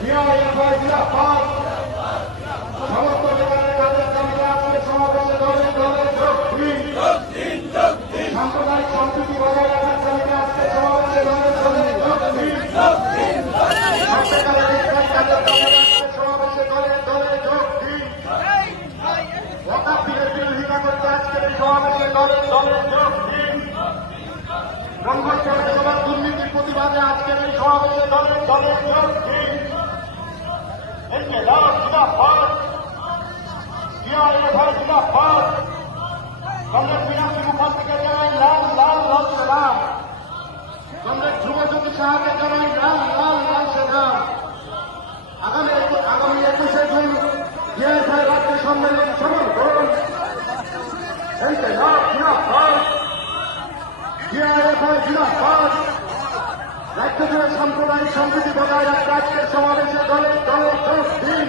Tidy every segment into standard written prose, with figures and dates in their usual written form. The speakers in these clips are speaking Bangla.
ডিআইএফআই জিন্দাবাদ। সমস্ত জেলার কাজের কমিটি আজকে সমাবেশে দলে দলে যোগ দিন। সাম্প্রদায়িক সম্প্রীতি বজায় রাখার কমিটি আজকে সমাবেশে দলে দলে যোগ দিন। সত্যিকারের ইসলামী কাজের কমিটি আজকে সমাবেশে দলে দলে যোগ দিন। ওয়াকাফ বিলের বিরোধিতা করতে আজকের এই সমাবেশে দলে দলে যোগ দিন। রংপুর পৌরসভার দুর্নীতির প্রতিবাদে আজকের এই সমাবেশে দলে দলে যোগ দিন। ইনকিলাব জিন্দাবাদ, ডিআইএফআই জিন্দাবাদ। কংগ্রেস বিনাশী মুখাল থেকে জানাই লাল লাল লাল সেলাম। কংগ্রেস ধ্রুবজ্যোতি সাহাকে জানাই লাল লাল লাল সেলাম। আগামী 21শে জুন ডিআইএফআই রাজ্য সম্মেলন সমর্থন। ইনকিলাব জিন্দাবাদ, ডিআইএফআই জিন্দাবাদ। রাজ্য জুড়ে সাম্প্রদায়িক সম্প্রীতি বজায় রাখতে আজকের সমাবেশে দলে দলে যোগ দিন।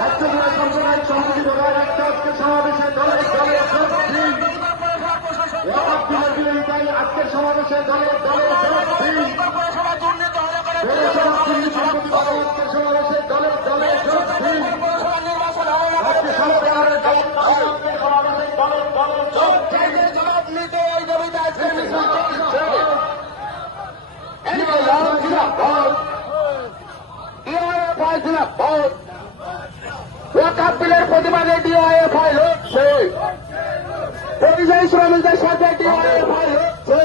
রাজ্য জুড়ে সাম্প্রদায়িক সম্প্রীতি বজায় রাখতে আজকের সমাবেশে দলে দলে যোগ দিন। ওয়াকাফ বিলের বিরোধিতায় আজকের সমাবেশে দলে দলে যোগ দিন। পৌরসভা দুর্নীতির প্রতিবাদে আজকের সমাবেশে দলে দলে যোগ দিন। রাজ্য সরকারের আজকের সমাবেশে দলে দলে যোগ দিন। ওয়াকাফ বিলের প্রতিবাদে ডিআইএফআই লড়ছে, পরিযায়ী শ্রমিকদের সাথে ডিআইএফআই লড়ছে,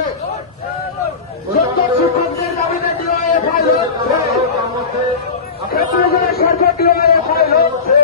শিক্ষকদের দাবিতে ডিআইএফআই লড়ছে, ক্ষেত্রগুলোর সাথে ডিআইএফআই লড়ছে।